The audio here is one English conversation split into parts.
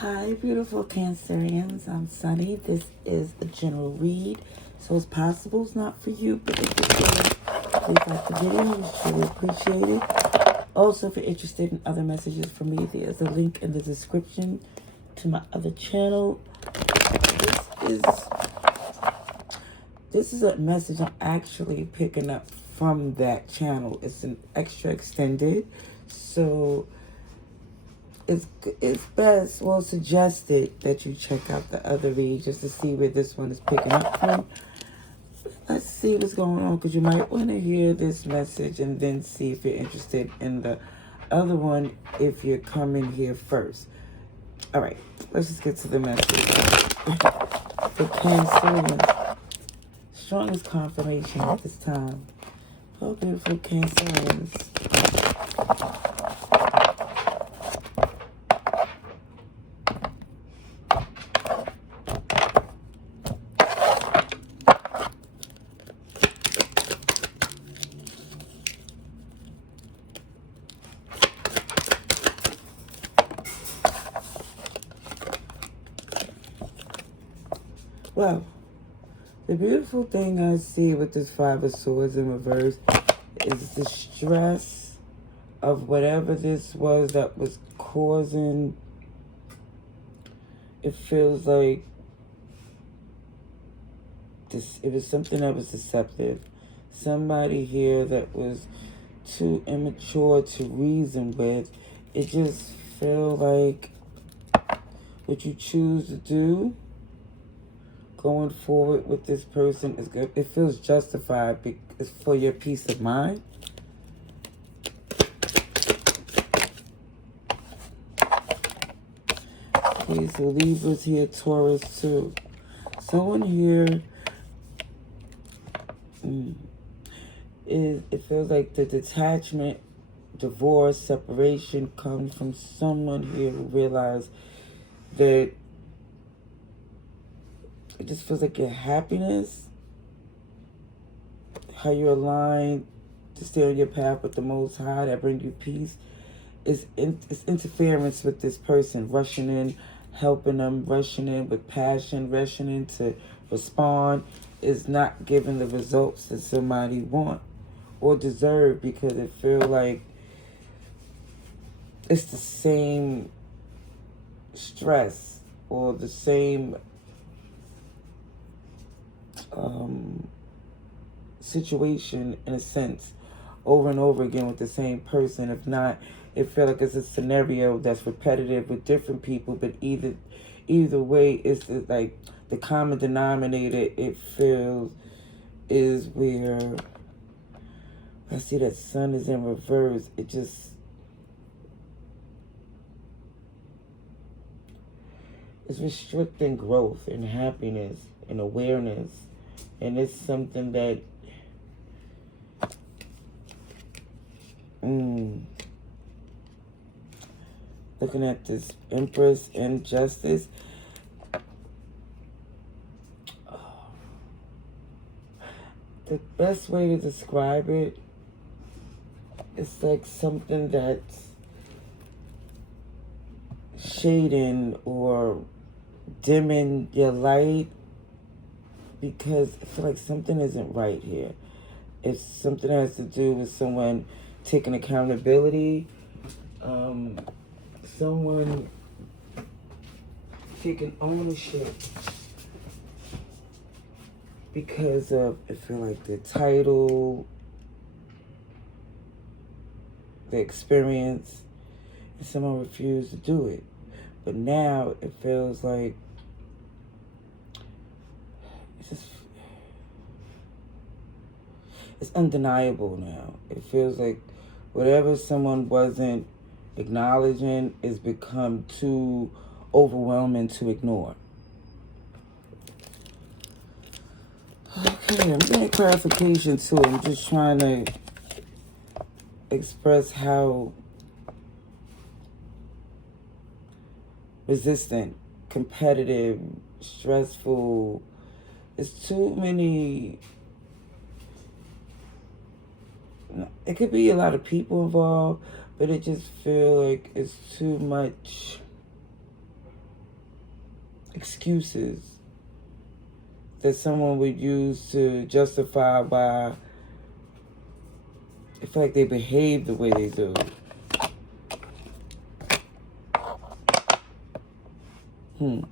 Hi, beautiful Cancerians. I'm Sunny. This is a general read, so it's possible it's not for you, but if it is, please like the video. We truly appreciate it. Also, if you're interested in other messages from me, there's a link in the description to my other channel. This is this is a message I'm actually picking up from that channel. It's an extra extended, so it's best, well, suggested that you check out the other read just to see where this one is picking up from. Let's see what's going on, because you might want to hear this message and then see if you're interested in the other one if you're coming here first. All right, let's just get to the message. For Cancerians, strongest confirmation at this time. Oh, beautiful Cancerians. Well, the beautiful thing I see with this Five of Swords in reverse is the stress of whatever this was that was causing. It feels like this. It was something that was deceptive. Somebody here that was too immature to reason with. It just feels like what you choose to do going forward with this person is good. It feels justified because for your peace of mind. Okay, so Libra's here, Taurus too. Someone here it feels like the detachment, divorce, separation comes from someone here who realized that it just feels like your happiness, how you're aligned to stay on your path with the Most High that bring you peace, is interference with this person, rushing in, helping them, rushing in with passion, rushing in to respond, is not giving the results that somebody want or deserve, because it feel like it's the same stress or the same situation in a sense over and over again with the same person. If not, it feels like it's a scenario that's repetitive with different people, but either way, it's like the common denominator, it feels, is where I see that sun is in reverse. It just, it's restricting growth and happiness and awareness. And it's something that looking at this Empress and Justice, the best way to describe it, it's like something that's shading or dimming your light, because I feel like something isn't right here. If something has to do with someone taking accountability, someone taking ownership because of, I feel like, the title, the experience, and someone refused to do it. But now it feels like it's undeniable now. It feels like whatever someone wasn't acknowledging is become too overwhelming to ignore. Okay, I'm getting clarification too. I'm just trying to express how resistant, competitive, stressful. It's too many. It could be a lot of people involved, but it just feel like it's too much excuses that someone would use to justify why I feel like they behave the way they do. I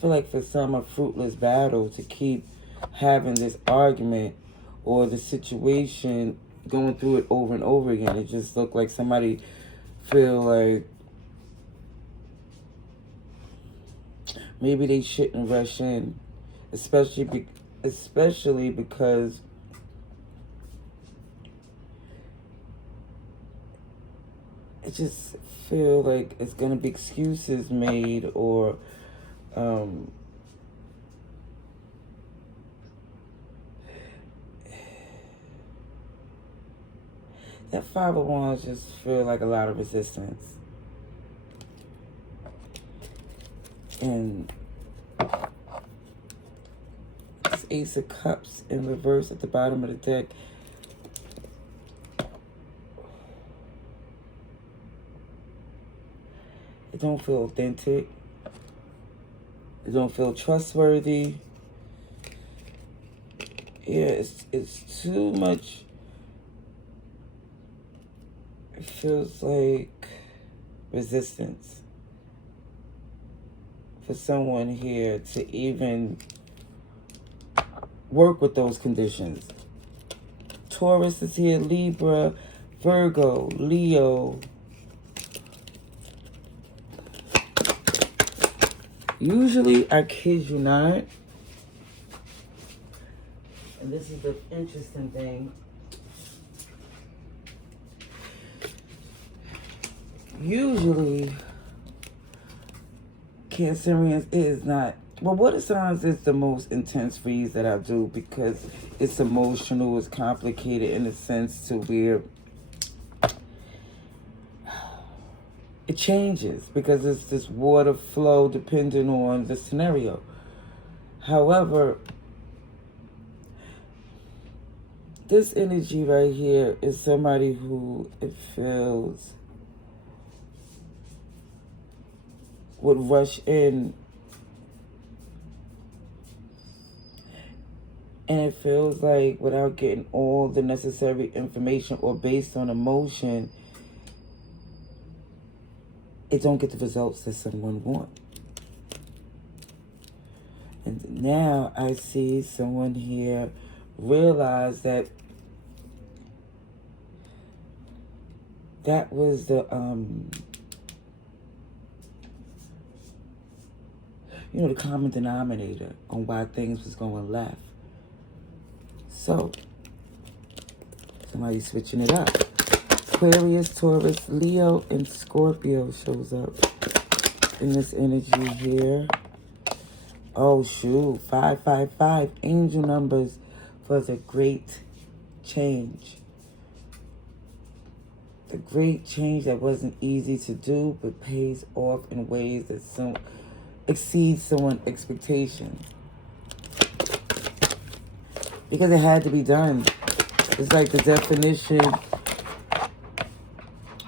feel like for some, a fruitless battle to keep having this argument or the situation, going through it over and over again. It just looked like somebody feel like maybe they shouldn't rush in, especially because I just feel like it's gonna be excuses made, or that Five of Wands just feel like a lot of resistance. And this Ace of Cups in reverse at the bottom of the deck. It don't feel authentic. It don't feel trustworthy. Yeah, it's too much. It feels like resistance for someone here to even work with those conditions. Taurus is here, Libra, Virgo, Leo. Usually, I kid you not, and this is the interesting thing, usually Cancerians is not, well, water signs is the most intense reads that I do because it's emotional, it's complicated in a sense to where it changes because it's this water flow depending on the scenario. However, this energy right here is somebody who it feels would rush in, and it feels like without getting all the necessary information or based on emotion, it don't get the results that someone wants. And now I see someone here realize that that was the the common denominator on why things was going left. So somebody's switching it up. Aquarius, Taurus, Leo, and Scorpio shows up in this energy here. Oh, shoot. 555. Angel numbers for the great change. The great change that wasn't easy to do, but pays off in ways that exceeds someone's expectation. Because it had to be done. It's like the definition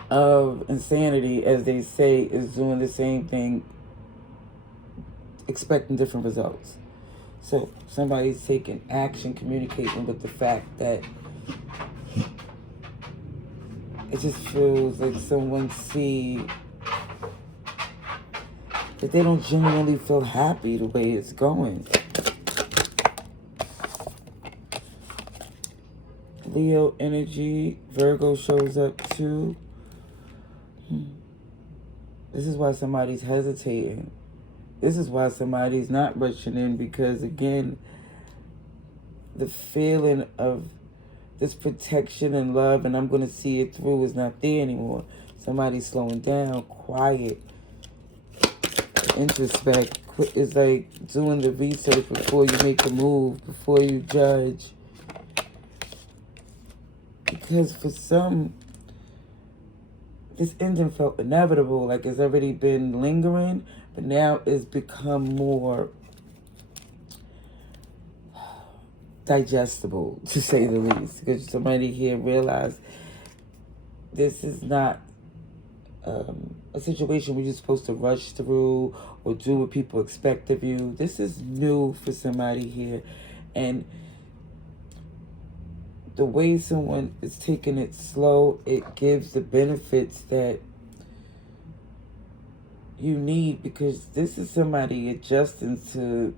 of insanity, as they say, is doing the same thing, expecting different results. So somebody's taking action, communicating with the fact that it just feels like someone see that they don't genuinely feel happy the way it's going. Leo energy, Virgo shows up too. This is why somebody's hesitating. This is why somebody's not rushing in, because again, the feeling of this protection and love and I'm going to see it through is not there anymore. Somebody's slowing down, quiet, introspect. It's like doing the research before you make a move, before you judge. Because for some, this ending felt inevitable, like it's already been lingering, but now it's become more digestible, to say the least. Because somebody here realized this is not a situation where you're supposed to rush through or do what people expect of you. This is new for somebody here. And the way someone is taking it slow, it gives the benefits that you need, because this is somebody adjusting to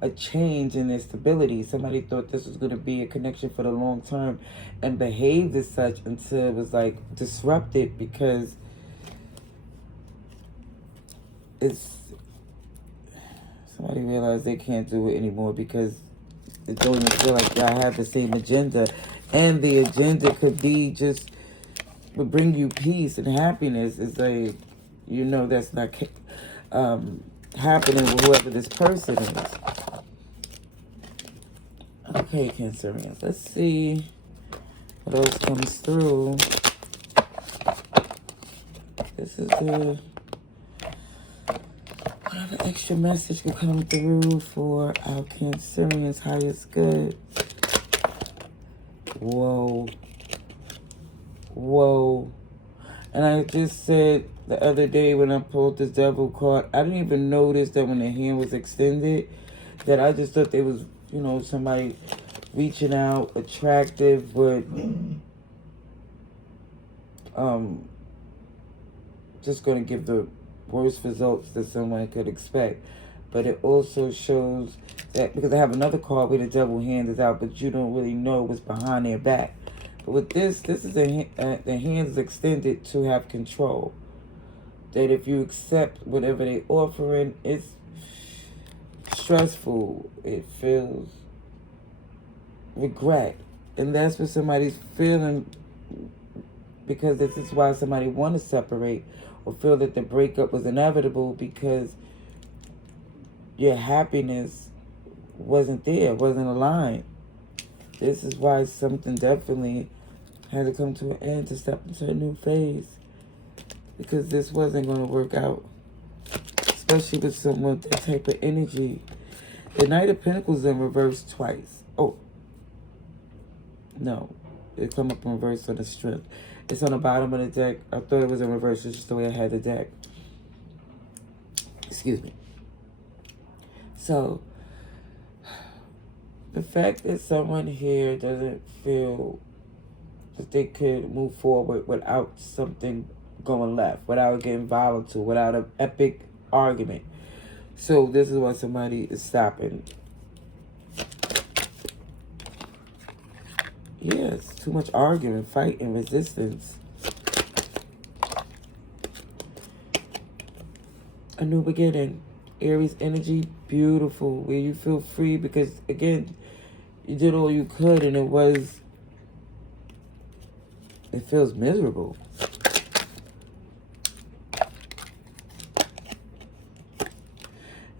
a change in their stability. Somebody thought this was going to be a connection for the long term and behaved as such until it was like disrupted, because somebody realized they can't do it anymore because they don't even feel like y'all have the same agenda. And the agenda could be just would bring you peace and happiness. It's like, that's not happening with whoever this person is. Okay, Cancerians, let's see what else comes through. This is whatever extra message could come through for our Cancerians, highest good. Whoa. And I just said the other day when I pulled this devil card, I didn't even notice that when the hand was extended, that I just thought there was, somebody reaching out, attractive, but just going to give the worst results that someone could expect. But it also shows that, because I have another card where the devil hand is out, but you don't really know what's behind their back. But with this is the hand is extended to have control. That if you accept whatever they offering, it's stressful. It feels regret. And that's what somebody's feeling, because this is why somebody want to separate or feel that the breakup was inevitable, because your happiness wasn't there, wasn't aligned. This is why something definitely had to come to an end to step into a new phase, because this wasn't going to work out, especially with someone with that type of energy. The Knight of Pentacles in reverse twice. Oh, no. It come up in reverse on the Strength. It's on the bottom of the deck. I thought it was in reverse. It's just the way I had the deck. Excuse me. So, the fact that someone here doesn't feel that they could move forward without something going left, without getting volatile, without an epic argument. So this is why somebody is stopping. Yes, too much arguing, fighting, resistance. A new beginning. Aries energy, beautiful, where you feel free because, again, you did all you could and it feels miserable.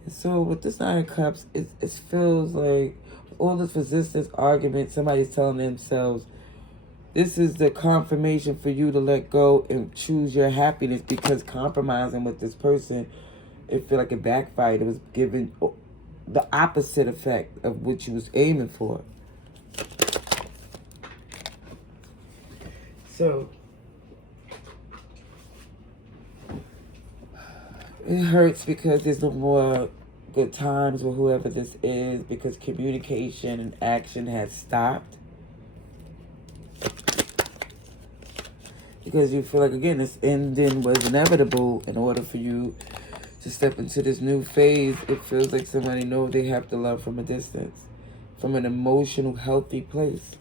And so with this Nine of Cups, it feels like all this resistance, argument, somebody's telling themselves, this is the confirmation for you to let go and choose your happiness, because compromising with this person, it feel like it backfired. It was giving the opposite effect of what you was aiming for. So it hurts because there's no more good times with whoever this is, because communication and action has stopped. Because you feel like, again, this ending was inevitable. In order for you to step into this new phase, it feels like somebody knows they have to love from a distance, from an emotional, healthy place,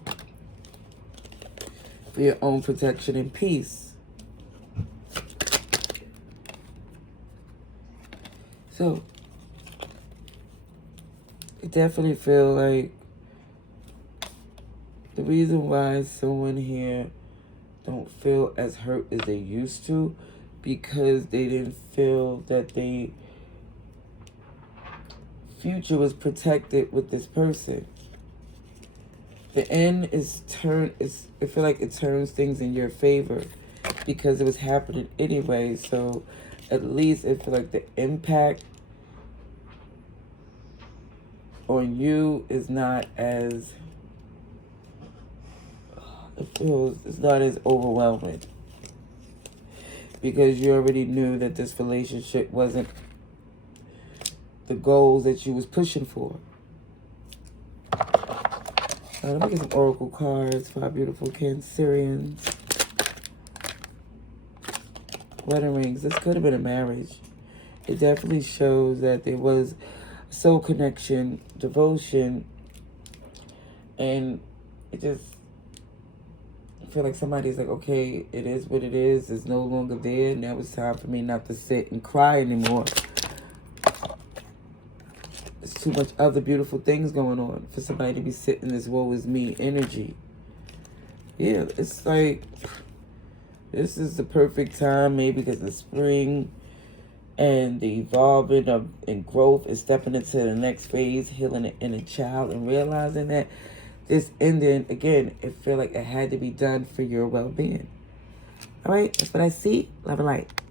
for your own protection and peace. So, I definitely feel like the reason why someone here don't feel as hurt as they used to, because they didn't feel that their future was protected with this person. The end is I feel like it turns things in your favor because it was happening anyway. So at least I feel like the impact on you is not as, it's not as overwhelming. because you already knew that this relationship wasn't the goals that you was pushing for. Let me get some oracle cards for our beautiful Cancerians. Wedding rings. This could have been a marriage. It definitely shows that there was soul connection, devotion, and it just, I feel like somebody's like, okay, it is what it is. It's no longer there. Now it's time for me not to sit and cry anymore. There's too much other beautiful things going on for somebody to be sitting this woe is me energy. Yeah, it's like, this is the perfect time, maybe because of spring and the evolving of and growth and stepping into the next phase, healing an inner child and realizing that this ending, again, it feel like it had to be done for your well-being. All right, that's what I see. Love and light.